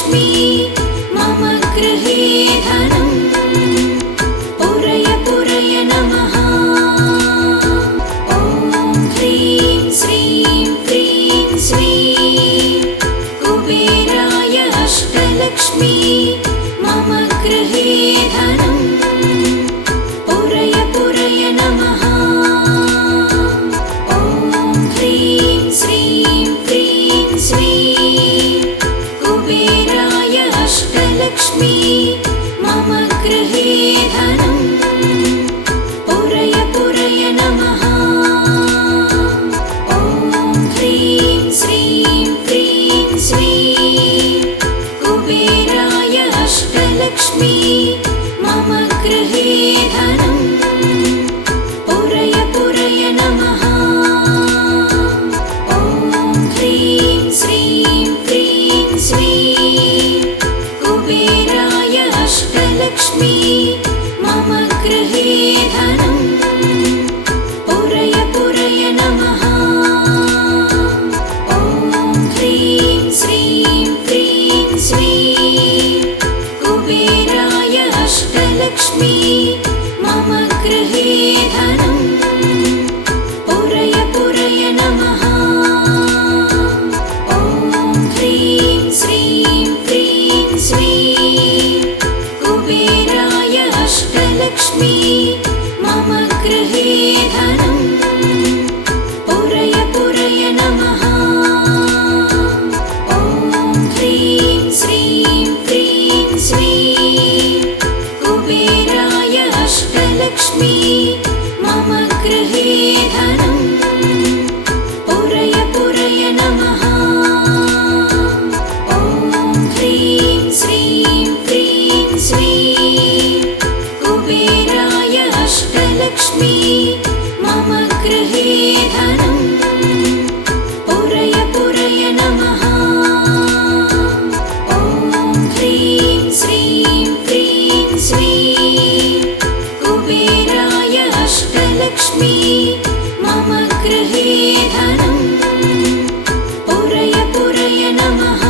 अष्टलक्ष्मी मम गृहे धनम् पुरय पुरय नमः। ॐ ह्रीं श्रीं क्रीं स्वीं कुबेराय अष्टलक्ष्मी मम गृहे धनम् पुरय पुरय नमः। ॐ ह्रीं श्रीं क्रीं स्वीं कुबेराय अष्टलक्ष्मी मम गृहे धनम् पुरय पुरय नमः। ॐ ह्रीं श्रीं क्रीं स्वीं कुबेराय अष्टलक्ष्मी मम गृहे धनम् पुरय पुरय नमः। ॐ ह्रीं श्रीं क्रीं स्वीं कुबेराय अष्टलक्ष्मी मम गृहे धनम् पुरय पुरय नमः। ॐ ह्रीं श्रीं क्रीं स्वीं कुबेराय अष्टलक्ष्मी मम गृहे धनम् पुरय पुरय नमः। ॐ ह्रीं श्रीं क्रीं स्वीं कुबेराय अष्टलक्ष्मी मम गृहे धनम् पुरय पुरय नमः। ॐ ह्रीं श्रीं क्रीं स्वीं कुबेराय अष्टलक्ष्मी मम गृहे धनम् पुरय पुरय नमः। ॐ ह्रीं श्रीं क्रीं स्वीं कुबेराय अष्टलक्ष्मी मम गृहे धनम् पुरय पुरय नमः। ॐ ह्रीं श्रीं क्रीं स्वीं कुबेराय अष्टलक्ष्मी मम गृहे धनम् पुरय पुरय नमः।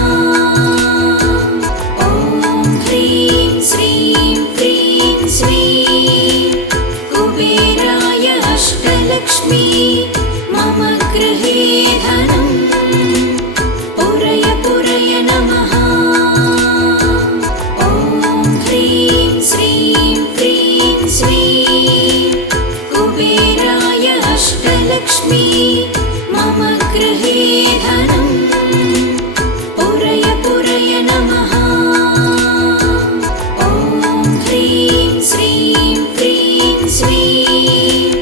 ॐ ह्रीं श्रीं क्रीं स्वीं कुबेराय अष्टलक्ष्मी मम गृहे धनम् पुरय पुरय नमः। ॐ ह्रीं श्रीं क्रीं स्वीं कुबेराय अष्टलक्ष्मी मम गृहे धनम् पुरय पुरय नमः। ॐ ह्रीं श्रीं क्रीं स्वीं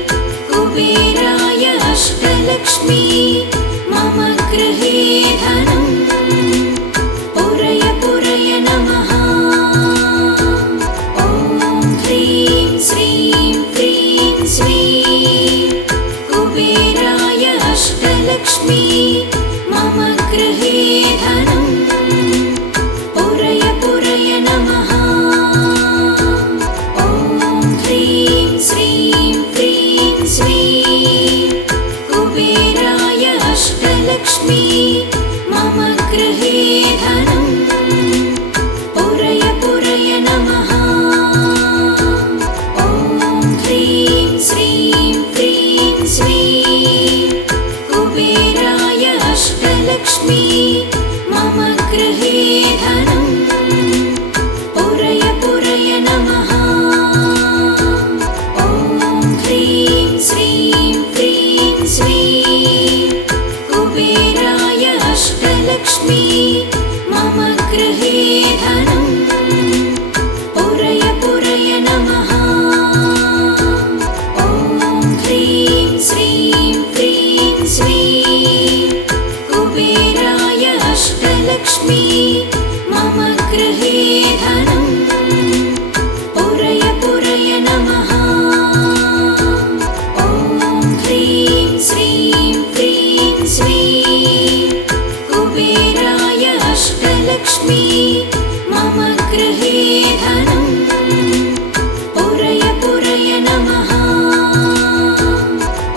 कुबेराय अष्टलक्ष्मी मम गृहे धनम् पुरय पुरय नमः। ॐ ह्रीं श्रीं क्रीं स्वीं कुबेराय अष्टलक्ष्मी मम गृहे धनम् पुरय पुरय नमः। ॐ ह्रीं श्रीं क्रीं स्वीं कुबेराय अष्टलक्ष्मी मम गृहे धनम् पुरय पुरय नमः। ॐ ह्रीं श्रीं क्रीं स्वीं कुबेराय अष्टलक्ष्मी मम गृहे धनम् पुरय पुरय नमः। ॐ ह्रीं श्रीं क्रीं स्वीं कुबेराय अष्टलक्ष्मी मम गृहे धनम् पुरय पुरय नमः। ॐ ह्रीं श्रीं क्रीं स्वीं कुबेराय अष्टलक्ष्मी मम गृहे धनम् पुरय पुरय नमः। ॐ ह्रीं श्रीं क्रीं स्वीं कुबेराय अष्टलक्ष्मी मम गृहे धनम् पुरय पुरय नमः।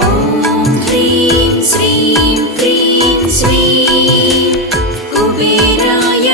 ॐ ह्रीं श्रीं क्रीं स्वीं कुबेराय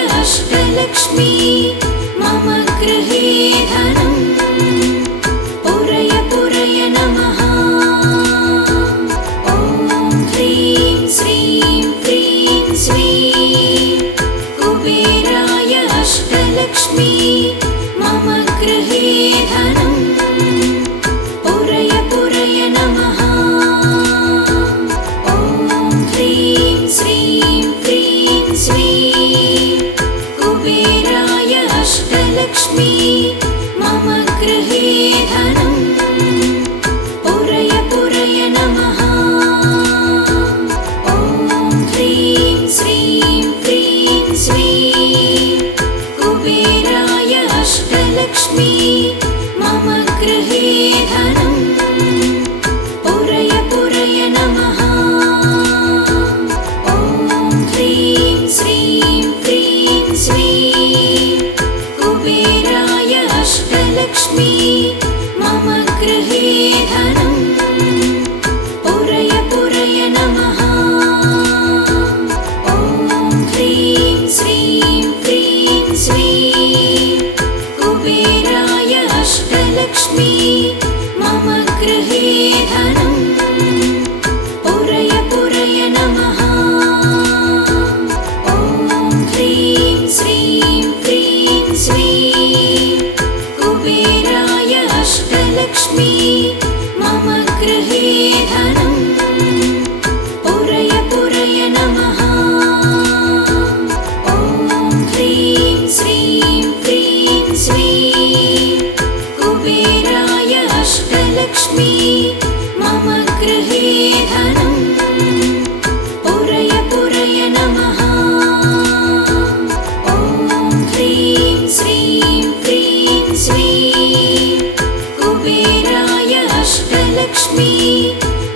अष्टलक्ष्मी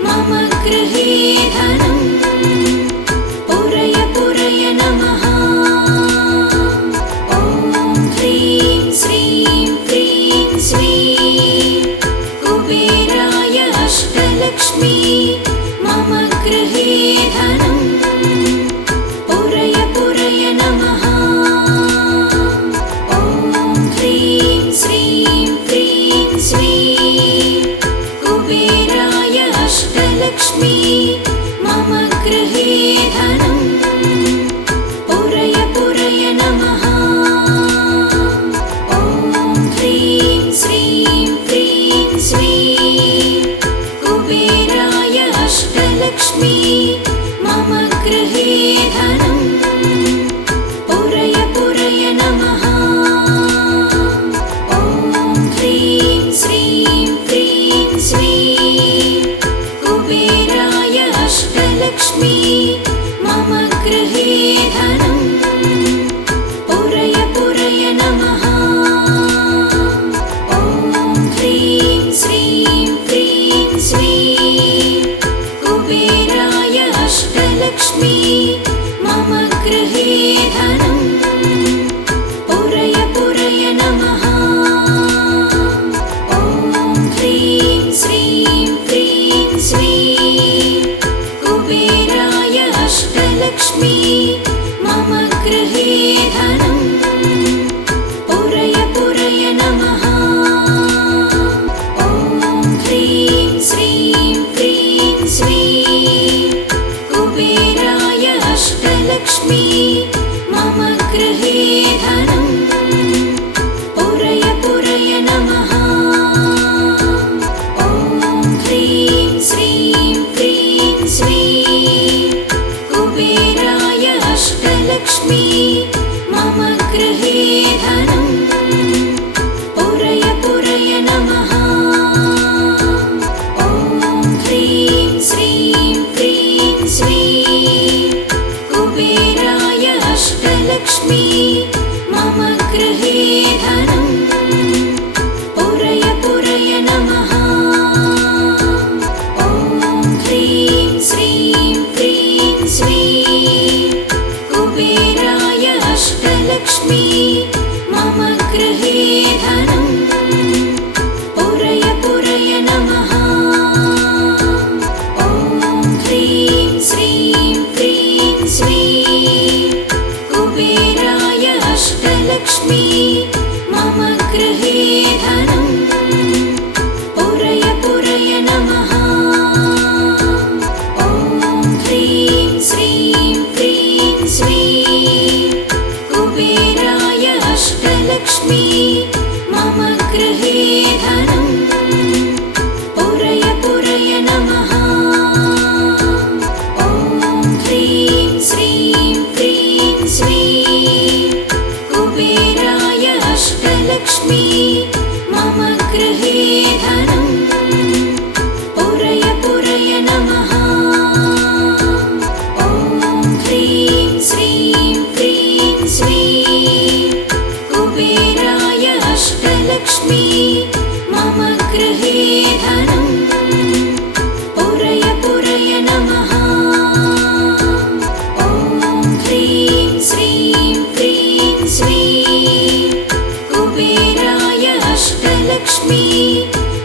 मम गृहे धनम् पुरय पुरय नमः। ॐ ह्रीं श्रीं क्रीं श्रीं कुबेराय अष्टलक्ष्मी मम गृहे धनम् पुरय पुरय नमः। ॐ ह्रीं श्रीं क्रीं श्रीं कुबेराय अष्टलक्ष्मी मम गृहे धनम् पुरय पुरय नमः। ॐ ह्रीं श्रीं क्रीं श्रीं कुबेराय अष्टलक्ष्मी मम गृहे धनम् पुरय पुरय नमः। ॐ ह्रीं श्रीं क्रीं श्रीं कुबेराय अष्टलक्ष्मी मम गृहे धनम् पुरय पुरय नमः। ॐ ह्रीं श्रीं क्रीं श्रीं कुबेराय अष्टलक्ष्मी मम गृहे धनम् पुरय पुरय नमः। ॐ ह्रीं श्रीं क्रीं श्रीं कुबेराय अष्टलक्ष्मी मम गृहे धनम् पुरय पुरय नमः। ॐ ह्रीं श्रीं क्रीं श्रीं कुबेराय अष्टलक्ष्मी मम गृहे धनम् पुरय पुरय नमः। ॐ ह्रीं श्रीं क्रीं श्रीं कुबेराय अष्टलक्ष्मी मम गृहे धनम् पुरय पुरय नमः। ॐ ह्रीं श्रीं क्रीं श्रीं कुबेराय अष्टलक्ष्मी मम गृहे धनम् पुरय पुरय नमः। ॐ ह्रीं श्रीं क्रीं श्रीं कुबेराय अष्टलक्ष्मी मम गृहे धनम् पुरय पुरय नमः। ॐ ह्रीं श्रीं क्रीं श्रीं कुबेराय अष्टलक्ष्मी मम गृहे धनम् पुरय पुरय नमः। ॐ ह्रीं श्रीं क्रीं श्रीं कुबेराय अष्टलक्ष्मी मम गृहे धनम् पुरय पुरय नमः। ॐ ह्रीं श्रीं क्रीं श्रीं कुबेराय अष्टलक्ष्मी मम गृहे धनम् पुरय पुरय नमः। ॐ ह्रीं श्रीं क्रीं श्रीं कुबेराय अष्टलक्ष्मी मम गृहे धनम् पुरय पुरय नमः। ॐ ह्रीं श्रीं क्रीं श्रीं कुबेराय अष्टलक्ष्मी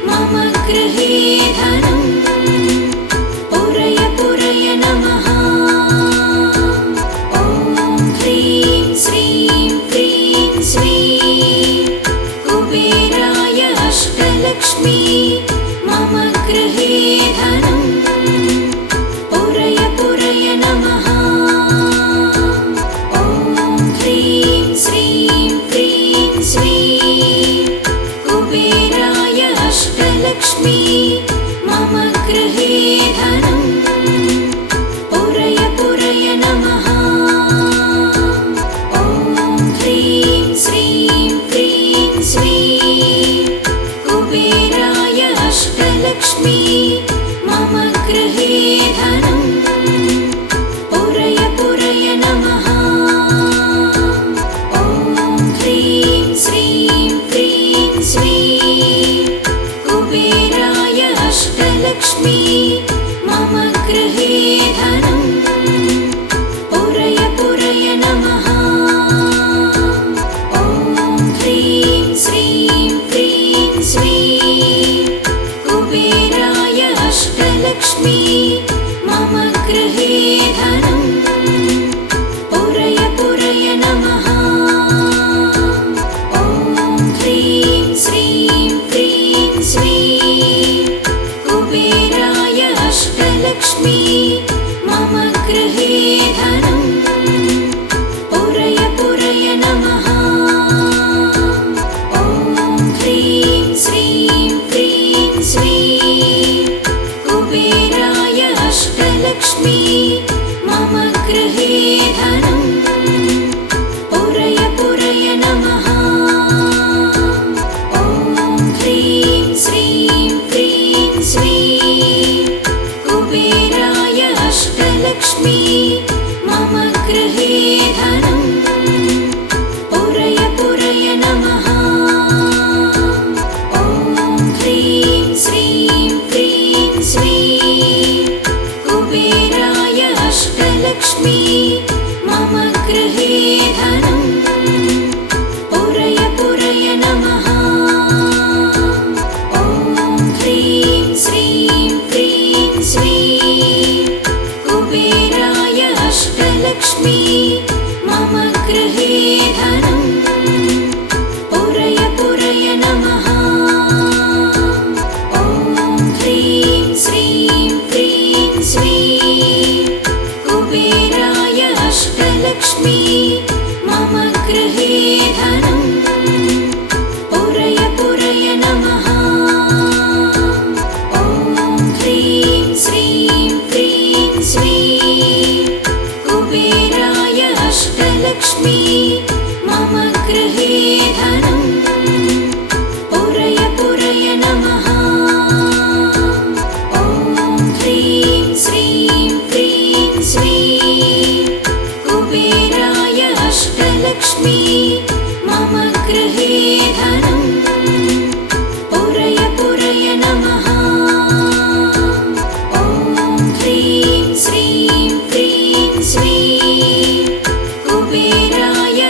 मम गृहे धनम् पुरय पुरय नमः। ॐ ह्रीं श्रीं क्रीं श्रीं कुबेराय अष्टलक्ष्मी मम गृहे धनम् पुरय पुरय नमः। ॐ ह्रीं श्रीं क्रीं श्रीं कुबेराय अष्टलक्ष्मी मम गृहे धनम् पुरय पुरय नमः। ॐ ह्रीं श्रीं क्रीं श्रीं कुबेराय अष्टलक्ष्मी मम अष्टलक्ष्मी मम गृहे धनं पुरय पुरय नमः। ॐ ह्रीं श्रीं क्रीं श्रीं कुबेराय अष्टलक्ष्मी मम गृहे धनं पुरय पुरय नमः। ॐ ह्रीं श्रीं क्रीं श्रीं कुबेराय अष्टलक्ष्मी मम गृहे धनं पुरय पुरय नमः। ॐ ह्रीं श्रीं क्रीं श्रीं कुबेराय अष्टलक्ष्मी मम गृहे धनं पुरय पुरय नमः। ॐ ह्रीं श्रीं क्रीं श्रीं कुबेराय अष्टलक्ष्मी मम गृहे धनं पुरय पुरय नमः। ॐ ह्रीं श्रीं क्रीं श्रीं कुबेराय अष्टलक्ष्मी मम गृहे धनं पुरय पुरय नमः। ॐ ह्रीं श्रीं क्रीं श्रीं कुबेराय अष्टलक्ष्मी मम गृहे धनं पुरय पुरय नमः। ॐ ह्रीं श्रीं क्रीं श्रीं कुबेराय अष्टलक्ष्मी मम गृहे धनं पुरय पुरय नमः। ॐ ह्रीं श्रीं क्रीं श्रीं कुबेराय अष्टलक्ष्मी मम गृहे धनं पुरय पुरय नमः। ॐ ह्रीं श्रीं क्रीं श्रीं कुबेराय अष्टलक्ष्मी मम गृहे धनं पुरय पुरय नमः। ॐ ह्रीं श्रीं क्रीं श्रीं कुबेराय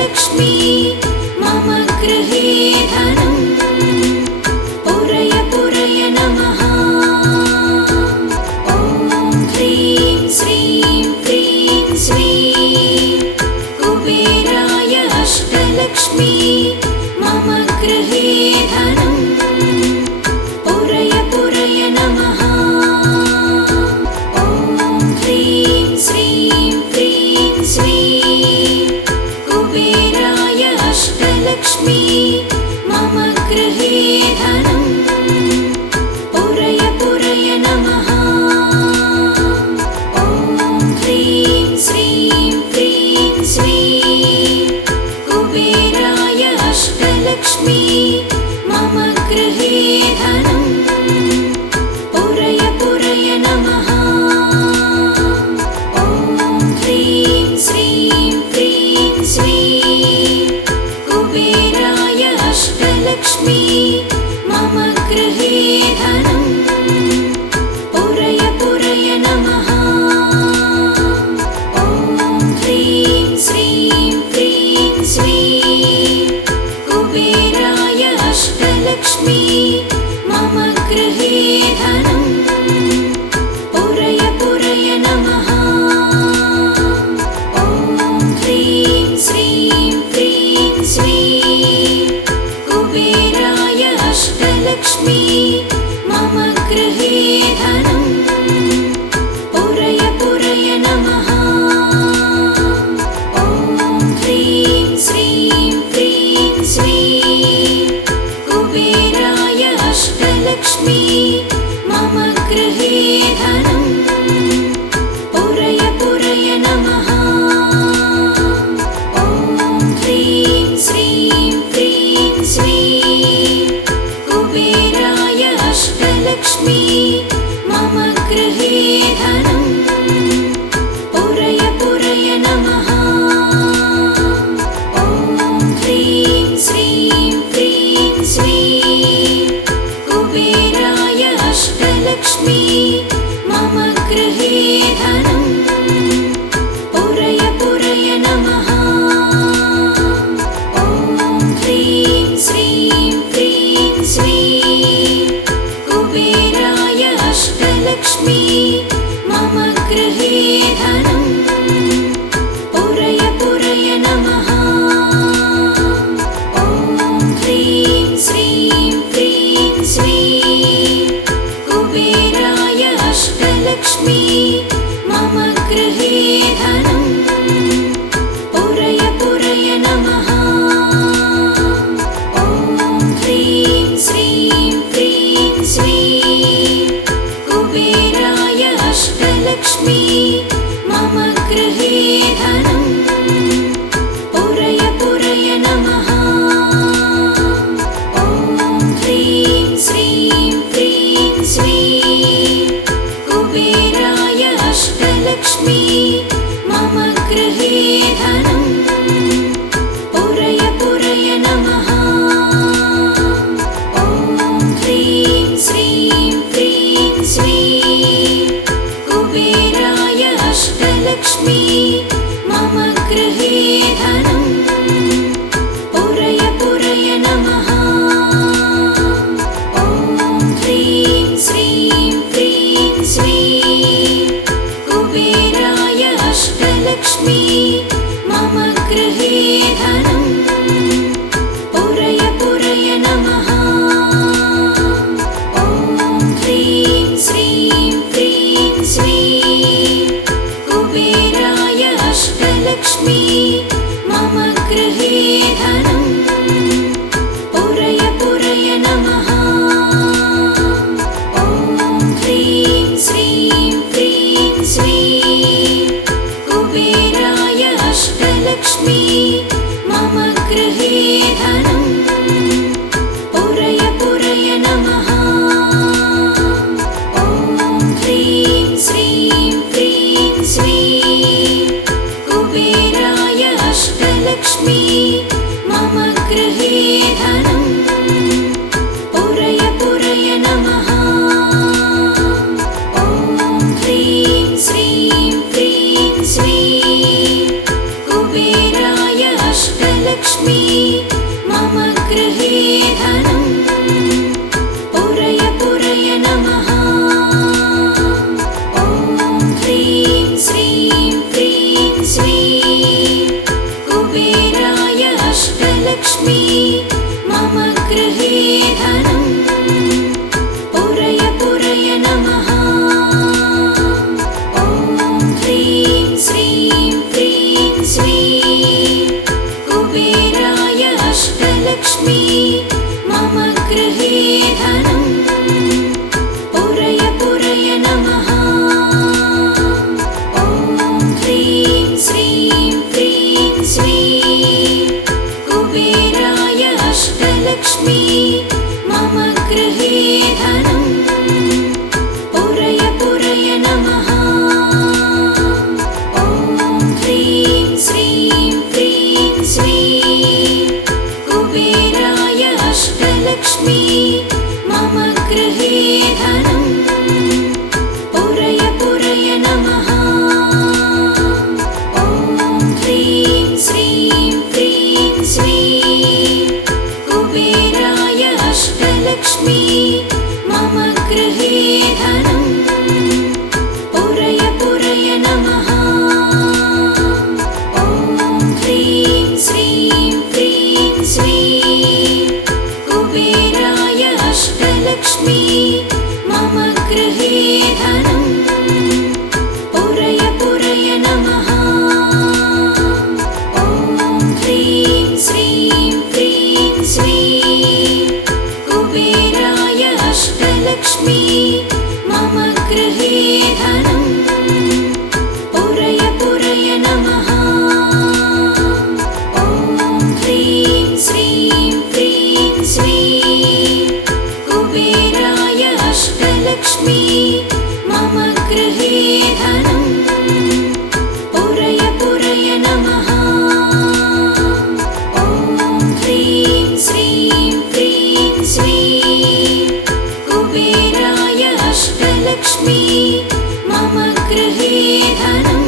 अष्टलक्ष्मी मम गृहे धनं पुरय पुरय नमः। ॐ ह्रीं श्रीं क्रीं श्रीं कुबेराय अष्टलक्ष्मी मम गृहे धनं पुरय पुरय नमः। ॐ ह्रीं श्रीं क्रीं श्रीं कुबेराय अष्टलक्ष्मी मम गृहे धनं पुरय पुरय नमः। ॐ ह्रीं श्रीं क्रीं श्रीं कुबेराय अष्टलक्ष्मी मम गृहे धनं पुरय पुरय नमः। ॐ ह्रीं श्रीं क्रीं श्रीं कुबेराय अष्टलक्ष्मी मम गृहे धनं पुरय पुरय नमः। ॐ ह्रीं श्रीं क्रीं श्रीं कुबेराय अष्टलक्ष्मी मम गृहे धनं पुरय पुरय नमः। ॐ ह्रीं श्रीं क्रीं श्रीं कुबेराय अष्टलक्ष्मी मम गृहे धनं पुरय पुरय नमः। ॐ ह्रीं श्रीं क्रीं श्रीं कुबेराय अष्टलक्ष्मी मम गृहे धनं पुरय पुरय नमः। ॐ ह्रीं श्रीं क्रीं श्रीं कुबेराय अष्टलक्ष्मी मम गृहे धनं पुरय पुरय नमः। ॐ ह्रीं श्रीं क्रीं श्रीं कुबेराय अष्टलक्ष्मी मम गृहे धनं पुरय पुरय नमः। ॐ ह्रीं श्रीं क्रीं श्रीं कुबेराय अष्टलक्ष्मी मम गृहे धनं पुरय पुरय नमः। ॐ ह्रीं श्रीं क्रीं श्रीं कुबेराय अष्टलक्ष्मी मम गृहे धनं पुरय पुरय नमः। ॐ ह्रीं श्रीं क्रीं श्रीं कुबेराय अष्टलक्ष्मी मम गृहे धनं पुरय पुरय नमः। ॐ ह्रीं श्रीं क्रीं श्रीं कुबेराय अष्टलक्ष्मी मम गृहे धनं पुरय पुरय नमः। ॐ ह्रीं श्रीं क्रीं श्रीं कुबेराय अष्टलक्ष्मी मम गृहे धनं पुरय पुरय नमः। ॐ ह्रीं श्रीं क्रीं श्रीं कुबेराय अष्टलक्ष्मी मम गृहे धनं पुरय पुरय नमः। ॐ ह्रीं श्रीं क्रीं श्रीं कुबेराय अष्टलक्ष्मी मम गृहे धनं पुरय पुरय नमः। ॐ ह्रीं श्रीं क्रीं श्रीं कुबेराय अष्टलक्ष्मी मम गृहे धनं पुरय पुरय नमः। ॐ ह्रीं श्रीं क्रीं श्रीं कुबेराय अष्टलक्ष्मी मम गृहे धनं पुरय पुरय नमः। ॐ ह्रीं श्रीं क्रीं श्रीं कुबेराय अष्टलक्ष्मी मम गृहे धनं पुरय पुरय नमः। ॐ ह्रीं श्रीं क्रीं श्रीं कुबेराय अष्टलक्ष्मी मम गृहे धनं पुरय पुरय नमः। ॐ ह्रीं श्रीं क्रीं श्रीं कुबेराय अष्टलक्ष्मी मम गृहे धनं पुरय पुरय नमः। ॐ ह्रीं श्रीं क्रीं श्रीं कुबेराय अष्टलक्ष्मी मम गृहे धनं पुरय पुरय नमः। ॐ ह्रीं श्रीं क्रीं श्रीं कुबेराय अष्टलक्ष्मी मम गृहे धनं पुरय पुरय नमः। ॐ ह्रीं श्रीं क्रीं श्रीं कुबेराय अष्टलक्ष्मी मम गृहे धनं पुरय पुरय नमः। ॐ ह्रीं श्रीं क्रीं श्रीं कुबेराय अष्टलक्ष्मी मम गृहे धनं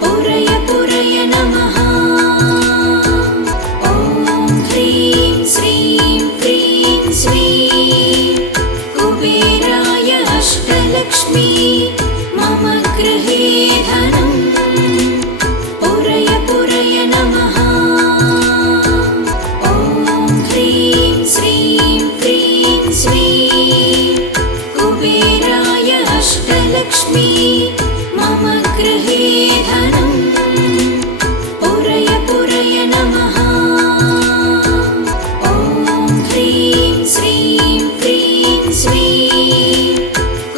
पुरय पुरय नमः। ॐ ह्रीं श्रीं क्रीं श्रीं कुबेराय अष्टलक्ष्मी मम गृहे धनं पुरय पुरय नमः। ॐ ह्रीं श्रीं क्रीं श्रीं कुबेराय अष्टलक्ष्मी मम गृहे धनं पुरय पुरय नमः। ॐ ह्रीं श्रीं क्रीं श्रीं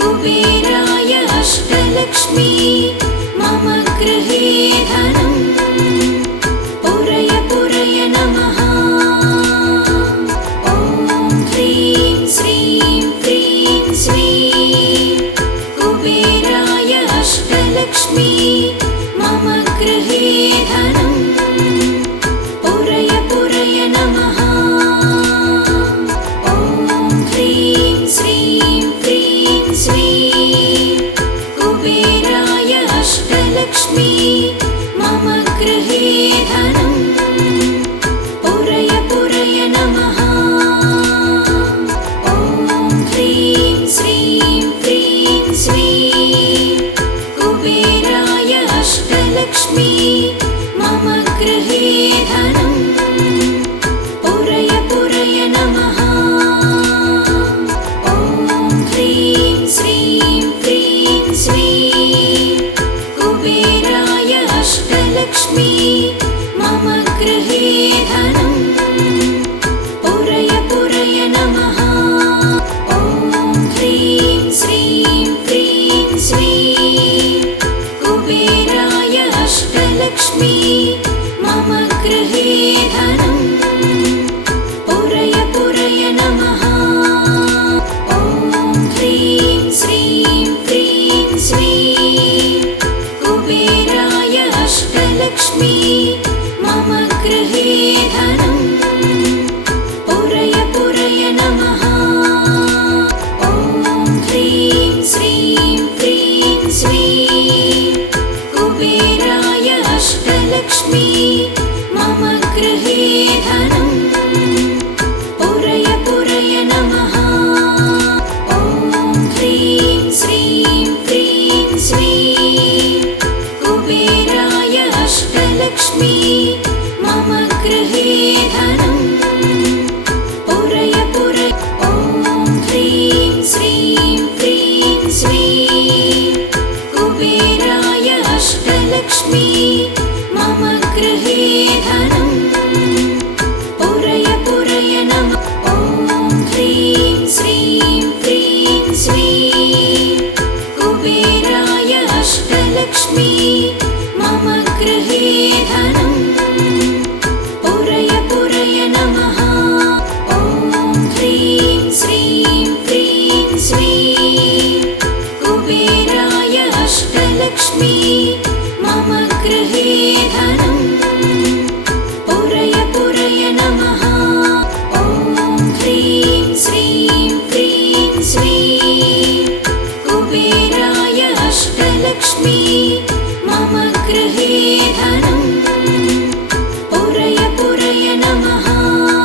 कुबेराय अष्टलक्ष्मी मम गृहे धनं पुरय पुरय नमः। ॐ ह्रीं श्रीं क्रीं श्रीं कुबेराय गृहे धनम् पुरय पुरय ॐ ह्रीं श्रीं क्रीं श्रीं कुबेराय अष्टलक्ष्मी मम गृहे धनम् पुरय पुरय नमः ॐ ह्रीं श्रीं क्रीं श्रीं कुबेराय अष्टलक्ष्मी मम गृहे धनम् पुरय पुरय नमः ॐ ह्रीं श्रीं क्रीं श्रीं कुबेराय अष्टलक्ष्मी मम गृहे धनम् पुरय पुरय नमः ॐ ह्रीं श्रीं क्रीं श्रीं कुबेराय अष्टलक्ष्मी